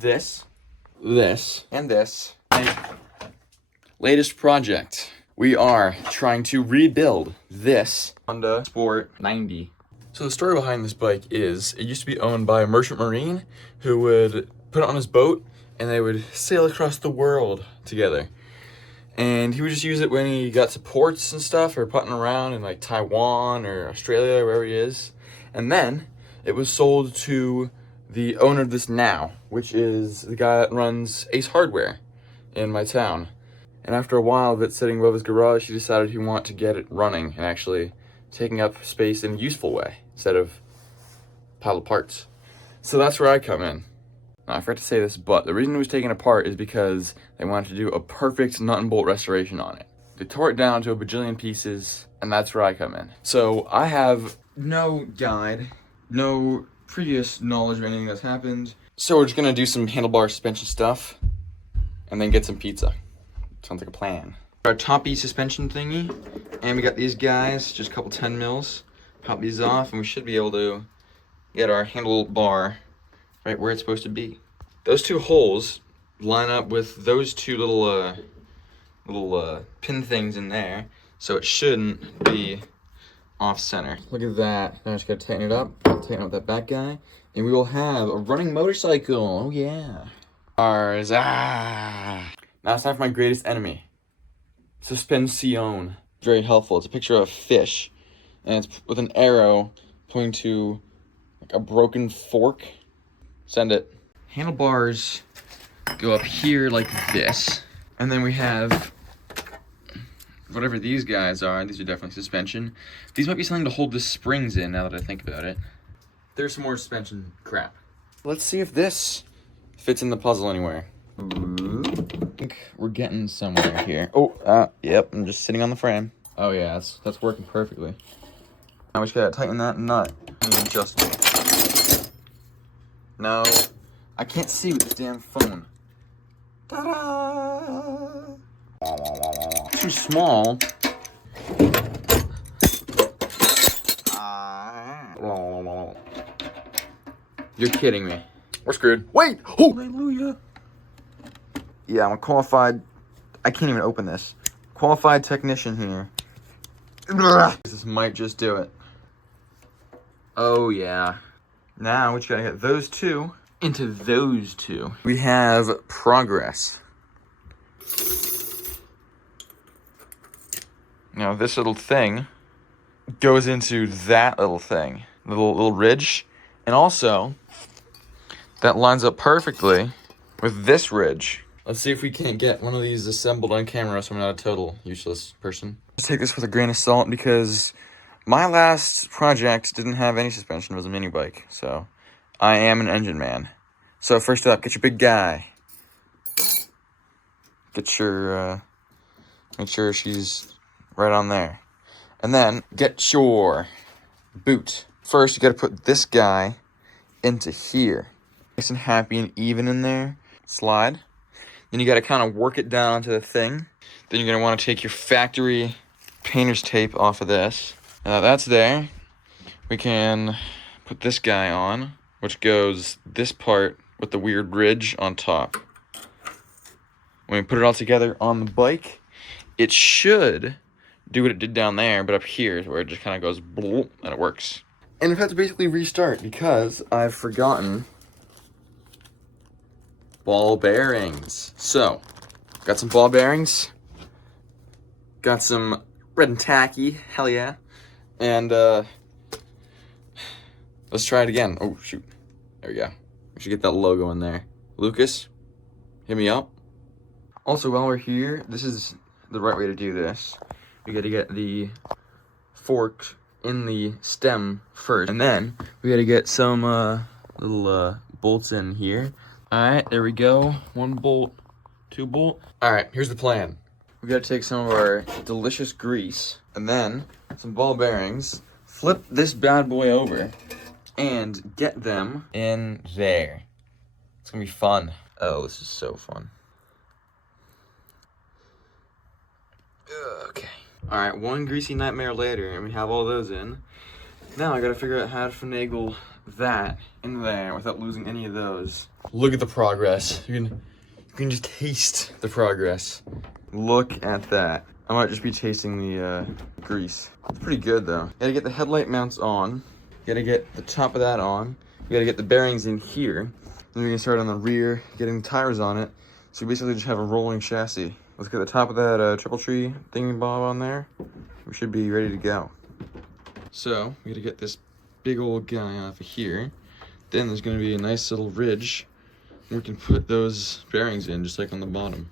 this, and this. My latest project. We are trying to rebuild this Honda S90. So the story behind this bike is, it used to be owned by a merchant marine who would put it on his boat and they would sail across the world together. And he would just use it when he got to ports and stuff, or putting around in like Taiwan or Australia, wherever he is. And then it was sold to the owner of this now, which is the guy that runs Ace Hardware in my town. And after a while of it sitting above his garage, he decided he wanted to get it running and actually taking up space in a useful way instead of pile of parts. So that's where I come in. Now, I forgot to say this, but the reason it was taken apart is because they wanted to do a perfect nut and bolt restoration on it. They tore it down to a bajillion pieces, and that's where I come in. So I have no guide, no previous knowledge of anything that's happened. So we're just gonna do some handlebar suspension stuff and then get some pizza. Sounds like a plan. Our toppy suspension thingy, and we got these guys, just a couple 10 mils. Pop these off, and we should be able to get our handlebar right where it's supposed to be. Those two holes line up with those two little pin things in there, so it shouldn't be off center. Look at that. Now I just gotta tighten it up that back guy, and we will have a running motorcycle. Oh yeah. Ours. Now it's time for my greatest enemy. Suspension. Very helpful. It's a picture of a fish, and it's with an arrow pointing to like a broken fork. Send it. Handlebars go up here like this, and then we have whatever these guys are. These are definitely suspension. These might be something to hold the springs in, now that I think about it. There's some more suspension crap. Let's see if this fits in the puzzle anywhere. Ooh. I think we're getting somewhere here. Oh, yep, I'm just sitting on the frame. Oh yeah, that's working perfectly. Now we just gotta tighten that nut and adjust it. No, I can't see with this damn phone. Ta-da! Too small. You're kidding me. We're screwed. Wait! Oh! Hallelujah! Yeah, I'm a qualified... I can't even open this. Qualified technician here. This might just do it. Oh, yeah. Now we just gotta get those two into those two. We have progress. Now this little thing goes into that little thing, little ridge, and also that lines up perfectly with this ridge. Let's see if we can't get one of these assembled on camera so I'm not a total useless person. Just take this with a grain of salt because my last project didn't have any suspension. It was a mini bike, so I am an engine man. So first up, get your big guy. Get your, make sure she's right on there. And then get your boot. First, you gotta put this guy into here. Nice and happy and even in there. Slide. Then you gotta kind of work it down onto the thing. Then you're gonna wanna take your factory painter's tape off of this. Now that's there. We can put this guy on, which goes this part with the weird ridge on top. When we put it all together on the bike, it should do what it did down there, but up here is where it just kind of goes bloop, and it works. And I've had to basically restart because I've forgotten ball bearings. So, got some ball bearings, got some red and tacky, hell yeah, and let's try it again. Oh shoot, there we go. We should get that logo in there. Lucas, hit me up. Also, while we're here, this is the right way to do this. We gotta get the fork in the stem first, and then we gotta get some little bolts in here. Alright, there we go. 1 bolt, 2 bolt. Alright, here's the plan. We gotta take some of our delicious grease, and then some ball bearings, flip this bad boy over, and get them in there. It's gonna be fun. Oh, this is so fun. Okay. Alright, one greasy nightmare later, and we have all those in. Now I gotta figure out how to finagle that in there without losing any of those. Look at the progress. You can just taste the progress. Look at that. I might just be tasting the grease. It's pretty good though. Gotta get the headlight mounts on. Gotta get the top of that on. We gotta get the bearings in here. Then we can start on the rear, getting the tires on it. So we basically just have a rolling chassis. Let's get the top of that triple tree thingy bob on there. We should be ready to go. So we gotta get this big old guy off of here. Then there's gonna be a nice little ridge. We can put those bearings in just like on the bottom.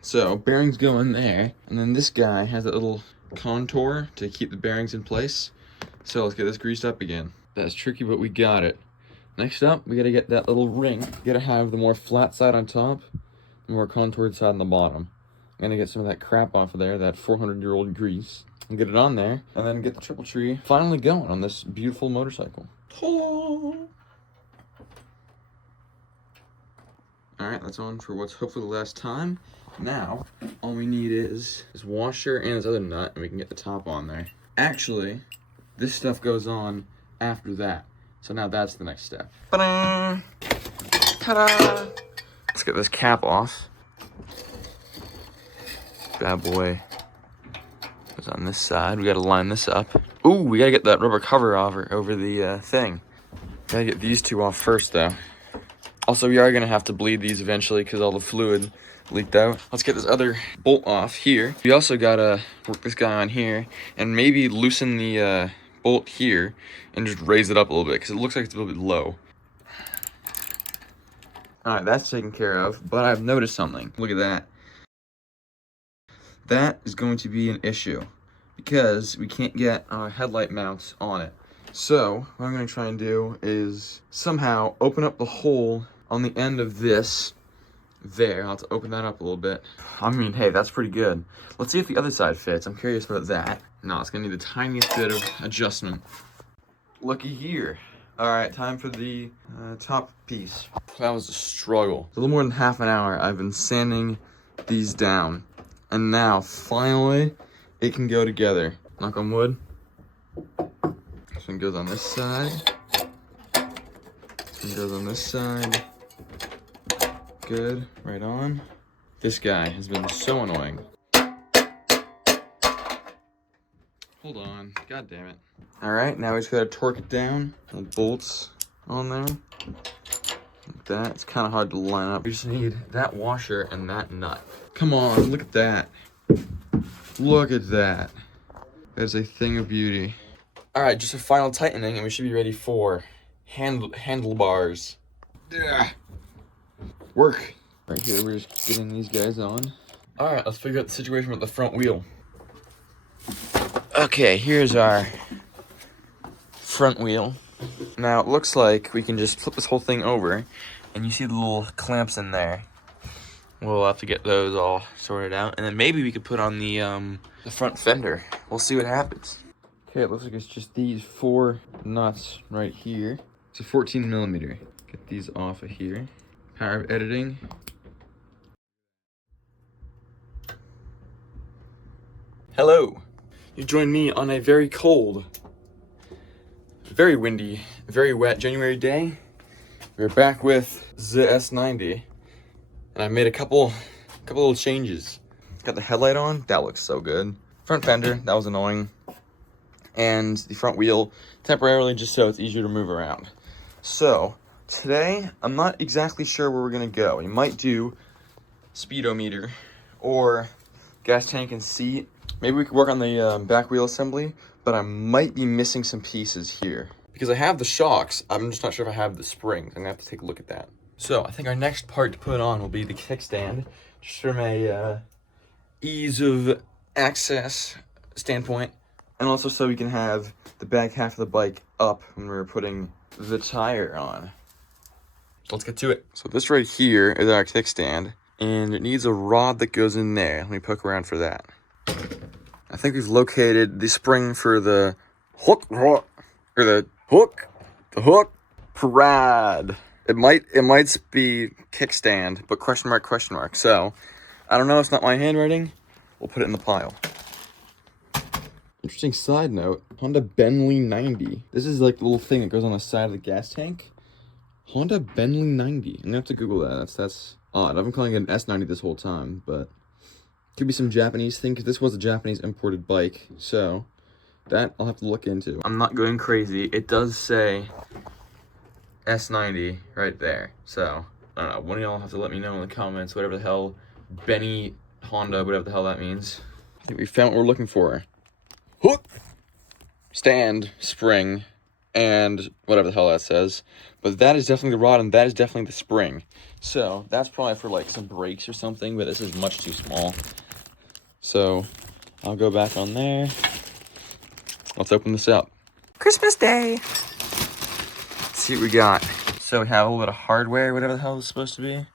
So bearings go in there, and then this guy has that little contour to keep the bearings in place. So let's get this greased up again. That's tricky, but we got it. Next up, we gotta get that little ring. You gotta have the more flat side on top, the more contoured side on the bottom. I'm gonna get some of that crap off of there, that 400-year-old grease, and get it on there, and then get the triple tree finally going on this beautiful motorcycle. Alright, that's on for what's hopefully the last time. Now, all we need is this washer and this other nut, and we can get the top on there. Actually, this stuff goes on after that. So now that's the next step. Ta-da! Ta-da! Let's get this cap off. Bad boy goes on this side. We gotta line this up. Ooh, we gotta get that rubber cover over the thing. Gotta get these two off first, though. Also, we are gonna have to bleed these eventually because all the fluid leaked out. Let's get this other bolt off here. We also gotta work this guy on here and maybe loosen the bolt here and just raise it up a little bit because it looks like it's a little bit low. Alright, that's taken care of, but I've noticed something. Look at that. That is going to be an issue because we can't get our headlight mounts on it. So, what I'm going to try and do is somehow open up the hole on the end of this there. I'll have to open that up a little bit. I mean, hey, that's pretty good. Let's see if the other side fits. I'm curious about that. No, it's going to need the tiniest bit of adjustment. Looky here. Alright, time for the top piece. That was a struggle. A little more than half an hour I've been sanding these down. And now, finally, it can go together. Knock on wood. This one goes on this side. This one goes on this side. Good, right on. This guy has been so annoying. Hold on, god damn it. Alright, now we just gotta torque it down. The bolts on there. Like that. It's kind of hard to line up. We just need that washer and that nut. Come on, look at that. Look at that. That's a thing of beauty. Alright, just a final tightening and we should be ready for handlebars. Yeah. Work. Right here, we're just getting these guys on. Alright, let's figure out the situation with the front wheel. Okay, here's our front wheel. Now, it looks like we can just flip this whole thing over, and you see the little clamps in there. We'll have to get those all sorted out, and then maybe we could put on the front fender. We'll see what happens. Okay, it looks like it's just these 4 nuts right here. It's a 14 millimeter. Get these off of here. Power of editing. Hello. You join me on a very cold, very windy, very wet January day. We're back with the S90, and I made a couple little changes. Got the headlight on, that looks so good. Front fender, that was annoying. And the front wheel, temporarily just so it's easier to move around. So, today, I'm not exactly sure where we're gonna go. We might do speedometer, or gas tank and seat. Maybe we could work on the back wheel assembly, but I might be missing some pieces here. Because I have the shocks, I'm just not sure if I have the springs. I'm gonna have to take a look at that. So I think our next part to put on will be the kickstand, just from a ease of access standpoint. And also so we can have the back half of the bike up when we're putting the tire on. Let's get to it. So this right here is our kickstand, and it needs a rod that goes in there. Let me poke around for that. I think we've located the spring for the hook, or the hook, parade. It might be kickstand, but question mark. So, I don't know, it's not my handwriting. We'll put it in the pile. Interesting side note, Honda Bentley 90. This is like the little thing that goes on the side of the gas tank. Honda Bentley 90. I'm gonna have to Google that. That's odd. I've been calling it an S90 this whole time, but could be some Japanese thing, because this was a Japanese imported bike, so that I'll have to look into. I'm not going crazy. It does say S90 right there, so I don't know. One of y'all have to let me know in the comments, whatever the hell Benny Honda, whatever the hell that means. I think we found what we're looking for. Hook, stand, spring, and whatever the hell that says. But that is definitely the rod, and that is definitely the spring. So that's probably for like some brakes or something, but this is much too small. So I'll go back on there. Let's open this up. Christmas Day. Let's see what we got. So we have a little bit of hardware, whatever the hell it's supposed to be.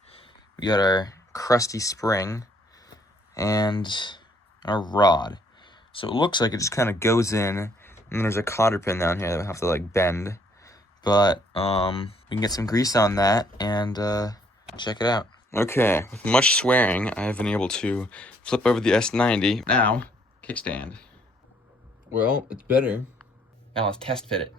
We got our crusty spring and our rod. So it looks like it just kind of goes in, and then there's a cotter pin down here that we have to like bend. But we can get some grease on that and check it out. Okay, with much swearing, I have been able to flip over the S90. Now, kickstand. Well, it's better. Now let's test fit it.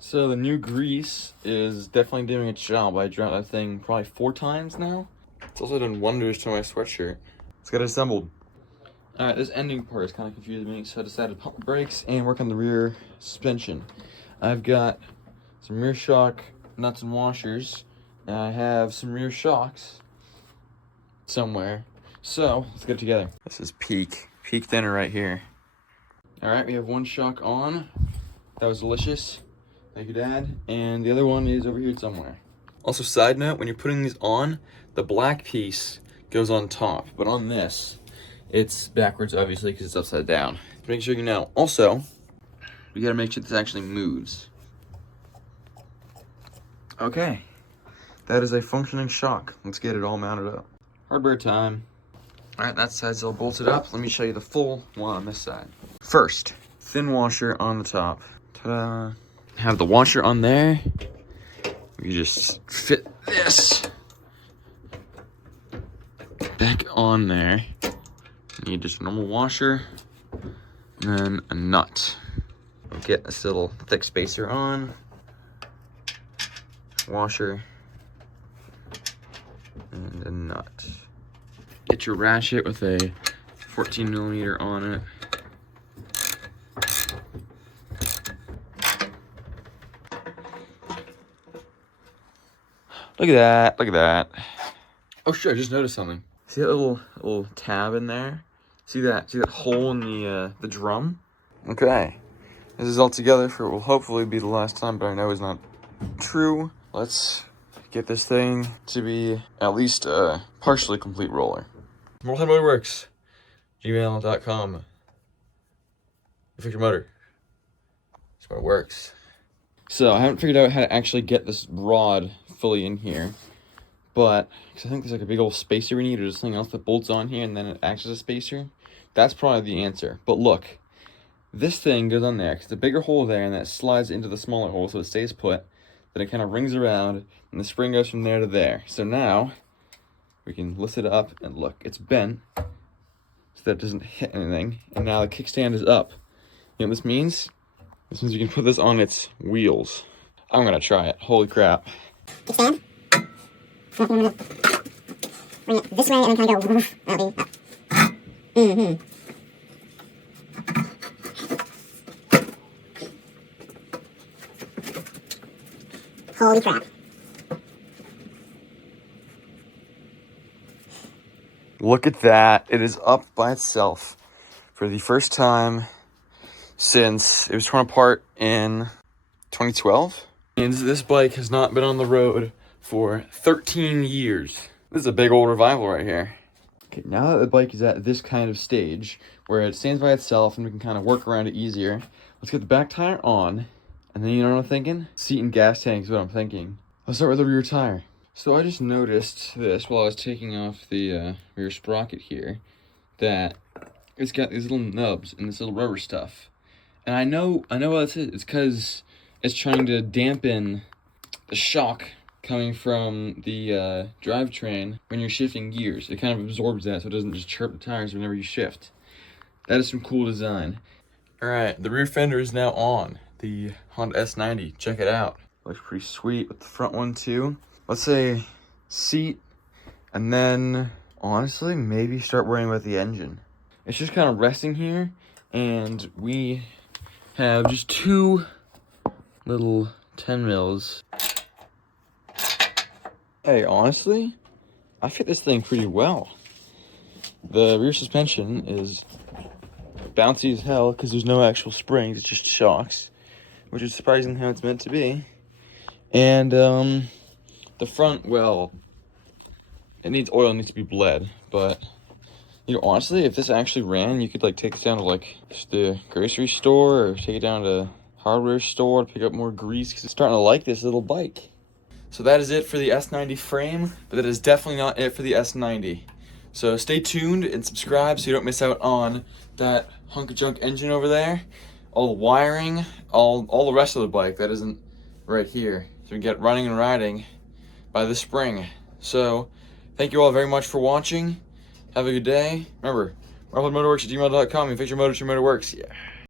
So the new grease is definitely doing its job. I dropped that thing probably 4 times now. It's also done wonders to my sweatshirt. Let's get it assembled. Alright, this ending part is kind of confusing me, so I decided to pump the brakes and work on the rear suspension. I've got some rear shock nuts and washers, and I have some rear shocks somewhere. So, let's get it together. This is peak dinner right here. Alright, we have one shock on. That was delicious. Thank you, Dad. And the other one is over here somewhere. Also, side note, when you're putting these on, the black piece goes on top, but on this, it's backwards, obviously, because it's upside down. Make sure you know. Also, we gotta make sure this actually moves. Okay, that is a functioning shock. Let's get it all mounted up. Hardware time. All right, that side's all bolted up. Let me show you the full one on this side. First, thin washer on the top. Ta-da. Have the washer on there. You just fit this back on there. You need just a normal washer and then a nut. Get this little thick spacer on, washer, and a nut. Get your ratchet with a 14mm on it. Look at that, look at that. Oh shit, I just noticed something. See that little tab in there? See that hole in the drum? Okay. This is all together for what will hopefully be the last time, but I know it's not true. Let's get this thing to be at least a partially complete roller. MortalHeadMotorWorks, gmail.com. Fix your motor. That's what it works. So I haven't figured out how to actually get this rod fully in here, but cause I think there's like a big old spacer we need, or something else that bolts on here and then it acts as a spacer. That's probably the answer. But look, this thing goes on there, because the bigger hole there, and that slides into the smaller hole so it stays put. Then it kind of rings around, and the spring goes from there to there. So now, we can lift it up, and look, it's bent, so that it doesn't hit anything. And now the kickstand is up. You know what this means? This means we can put this on its wheels. I'm gonna try it. Holy crap. Kickstand. Bring it this way, and then kind of go woof. That'll be up. Mm-hmm. Holy crap. Look at that. It is up by itself for the first time since it was torn apart in 2012. And this bike has not been on the road for 13 years. This is a big old revival right here. Okay, now that the bike is at this kind of stage where it stands by itself and we can kind of work around it easier, let's get the back tire on. And then you know what I'm thinking? Seat and gas tank is what I'm thinking. Let's start with the rear tire. So I just noticed this while I was taking off the rear sprocket here, that it's got these little nubs and this little rubber stuff. And I know what this is. It's because it's trying to dampen the shock coming from the drivetrain when you're shifting gears. It kind of absorbs that so it doesn't just chirp the tires whenever you shift. That is some cool design. Alright, the rear fender is now on the Honda S90. Check it out. Looks pretty sweet with the front one too. Let's say seat, and then honestly maybe start worrying about the engine. It's just kind of resting here, and we have just 2 little 10 mils. Hey, honestly, I fit this thing pretty well. The rear suspension is bouncy as hell because there's no actual springs, it's just shocks, which is surprising how it's meant to be. And the front, well, it needs oil, it needs to be bled, but you know, honestly, if this actually ran, you could like take it down to like just the grocery store or take it down to the hardware store to pick up more grease because it's starting to like this little bike. So that is it for the S90 frame, but that is definitely not it for the S90. So stay tuned and subscribe so you don't miss out on that hunk of junk engine over there, all the wiring, all the rest of the bike that isn't right here. So we get running and riding by the spring. So thank you all very much for watching. Have a good day. Remember, marvelmotorworks@gmail.com. You fix your motor, your motor works. Yeah.